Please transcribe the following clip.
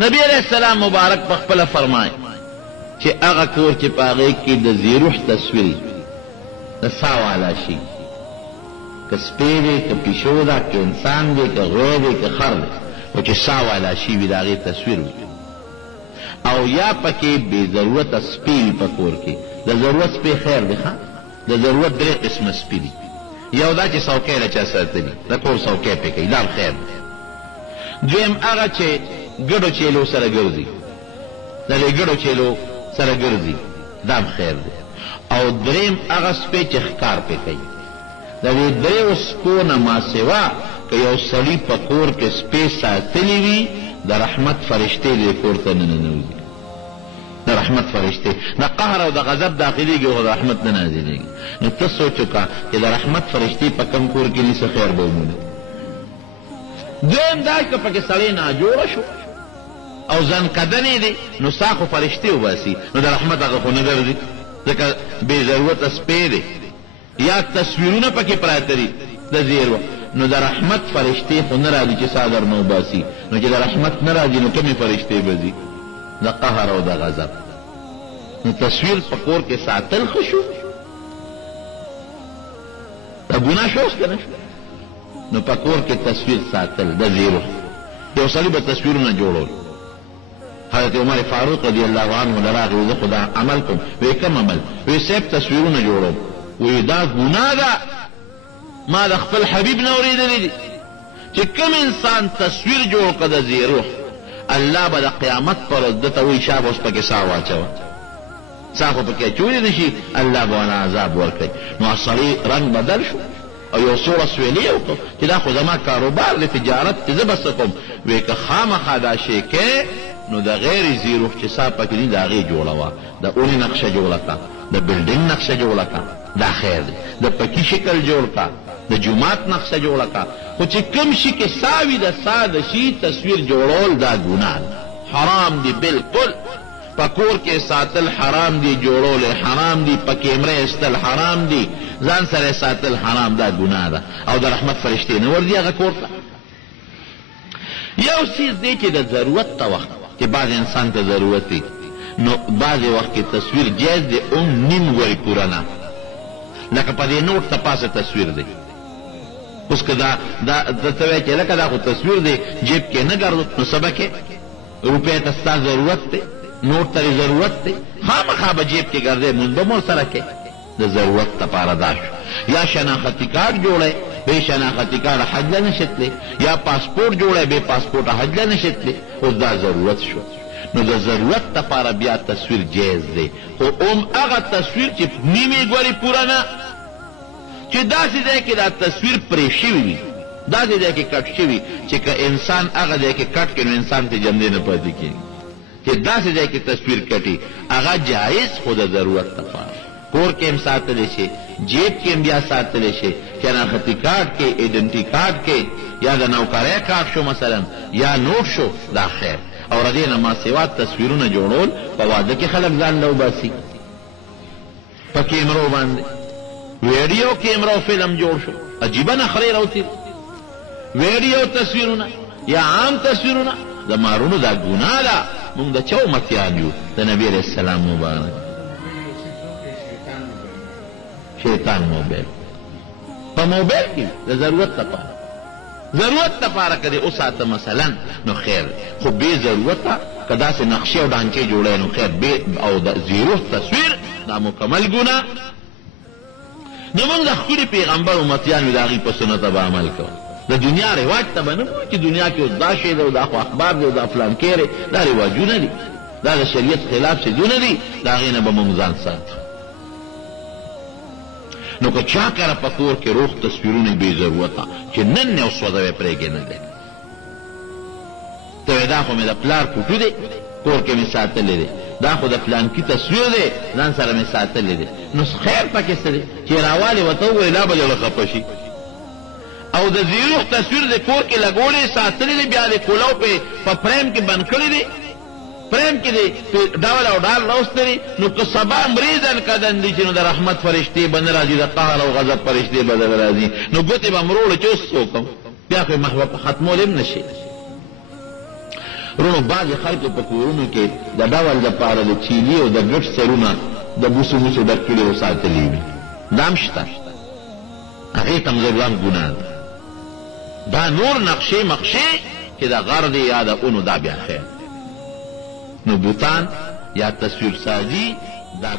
نبی علیہ السلام مبارک په خپله فرمای چې هغه کور چې په هغې کې د زیروح تصویر د سا والا شي، که سپی دی، که پیشو ده، که انسان دی، که غوی دی، که خر دی، خو چې سا والا شي وي د هغې تصویر وي. او یا پکې بې ضرورته سپی وي په کور کې. د ضرورت سپی خیر دی ښه، د ضرورت درې قسمه سپي دي. یو دا چې څوکۍ له چا ساتلي، د کور څوکۍ پې کوي، دا خیر دی. دویم هغه چې ګډو چیلو سره ګرځي، د دې ګډو چیلو سره ګرځي، دا خیر دی. او دریم هغه سپی چې ښکار پې کوي. د دې دریو سپو نه ما سوا که یو سړي په کور کې سپی ساتلي وي، د رحمت فرشتې دې کور ته نه ننوځي. د رحمت فرشتې د قهر او د غضب داخلېږي خو د رحمت نه نازلېږي. نو ته سوچ وکړه چې د رحمت فرشتې په کم کور کې نیسه خیر به ومومي. دویم دا که پکې سړی ناجوړه شو او ځان کدنې دی، نو سا خو فرشتې وباسي، نو د رحمت هغه خو نه ګرځي، ځکه بې ضرورته سپی دی. یا تصویرونه پکې پراته دي د زیرو، نو د رحمت فرشتې خو نه راځي چې سا در نه وباسي. نو چې د رحمت نه راځي نو کومې فرشتې به ځي؟ د قهر او د غضب. نو تصویر په کور کې ساتل ښه شو، د ګناه شو اوس که نه شو؟ نو په کور کې تصویر ساتل د زیرو. یو سړي به تصویرونه جوړول. حضرت عمر فاروق رضی الله عنه لراغی وزه خو دا عمل کوم. وی کم عمل؟ وی صاحب تصویرونه جوړول. وی دا ګناه ده، ما د خپل حبیب نه اورېدلی دي چې کوم انسان تصویر جوړ کړه د زیرو، الله به د قیامت پر ورځ ده ته وایي شابه اوس پکې سا واچوه. سا خو پکې اچولی نه شي، الله به ونه عذاب ورکوي. نو سړي رنګ بدل شو او یو څو رسولې وکړو چې دا خو زما کاروبار دی، تجارت چې زه به څه کوم. وایي که خامخا دا شی کې نو د غیر زیروح چې سا پکې دي د هغې جوړه وه، د اونې نقشه جوړه کړه، د بلډینګ نقشه جوړه کړه، دا خیر دی. د پکي شکل جوړ کړه، د جومات نقشه جوړه کړه. خو چې کوم شي کې سا وي د سا د شي تصویر جوړول دا ګناه ده، حرام دی بالکل. په کور کې ساتل حرام دی، جوړول حرام دی، په کیمره ایستل حرام دی، ځان سره ساتل حرام، دا ګناه ده. او د رحمت فرشتې نه ورځي هغه کور ته. یو څیز دی چې د ضرورت ته وخت چې بعض انسان ته ضرورت دی، نو بعضې وخت کې تصویر جایز دی، نیم ورې پوره نه. لکه په دې نوټ ته پاسه تصویر دی. اوس که دا ته وایې چې لکه دا خو تصویر دی جیب کې نه ګرځو، نو سبا کې روپۍ ته ستا ضرورت دی، نوټ ته ضرورت دی، خامخا به جیب کې ګرځې، مونځ به مور سره کې د ضرورت لپاره دا شو. یا شناختی کارت جوړی بې شناختی کارت حج له نشي تللی، یا پاسپورټ جوړی بې پاسپورټه حج له نشي تللی. اوس دا ضرورت شو. نو د ضرورت لپاره بیا تصویر جایز دی، خو هغه تصویر چې نیمې ګورې پوره نه، چې داسې ځای کې دا تصویر پرې شوي وي، داسې ځای کې کټ شوي چې که انسان هغه ځای کې کټ کړي نو انسان ته جمدې نه پاتې کېږي. چې داسې ځای کې تصویر کټي هغه جایز، خو د ضرورت لپاره. کور کې هم ساتلی شي، جیب کې هم بیا ساتلی شي، شناختی کارت کې، ایډنټي کارت کې، یا د نوکرۍ کارت شو مثلا، یا نوټ شو، دا خیر. او ردې نه ما سوا تصویرونه جوړول په واده کې خلک ځان له وباسي په کیمرو باندې. ویډیو کیمرو فلم جوړ شو، عجیبه نخرې راوتې، ویډیو تصویرونه یا عام تصویرونه د مارونو دا ګناه ده. موږ د چا امتیان یو؟ د نبي علیه السلام مبارک. شیطان موبایل په موبایل کې د ضرورت لپاره، ضرورت لپاره که دې وساته مثلا نو خیر، خو بې ضرورته که داسې نقشې او ډانچې جوړی نو خیر. او د زیرو تصویر دا مکمل ګناه. نو موږ د ښکلي پیغمبر امتیان یو، د هغې په سنته به عمل کوو. د دنیا رواج ته به نه وایو چې دنیا کې اوس دا شی دی او دا خو اخبار دی او دا فلان کیری، دا رواجونه دي، دا د شریعت خلاف څیزونه دي، د هغې نه به موږ ځان ساتو. نو که چا کره په کور کې روغ تصویرونه بې ضرورته چې نن یو سوده به پرېږدې نه دی، ته وایې دا خو مې د پلار فوټو دی کور کې مې ساتلی دی، دا خو د فلانکي تصویر دی ځان سره مې ساتلی دی، نو خیر پکې څه دی چې راوالې ورته ووایې دا به دې خفه شي. او د زیروح تصویر د کور کې لګولی ساتلی دی، بیا د کولو په فریم کې بند کړی دی، فریم کې دی ډول او ډال راوستلی، نو که سبا مریضن کدن دی چې نو د رحمت فرشتې به نه راځي، د قهر او غضب فرشتې به دغه راځي، نو ګوتې به مروړو چې اوس څه وکړم، بیا خو یې ختمولی هم نه شي. رونو بعضې خلکو په کورونو کې د ډول دپاره د چیلي او د ګټ سرونه د بوسو موسو ډک کړي او ساتلي وي دا هم شته هغې ته هم ضرورت ګناه ده دا نور نقشې مقشې چې د غر دی یا د اونو دا بیا خیر نو بوتان یا تصویر سازی دا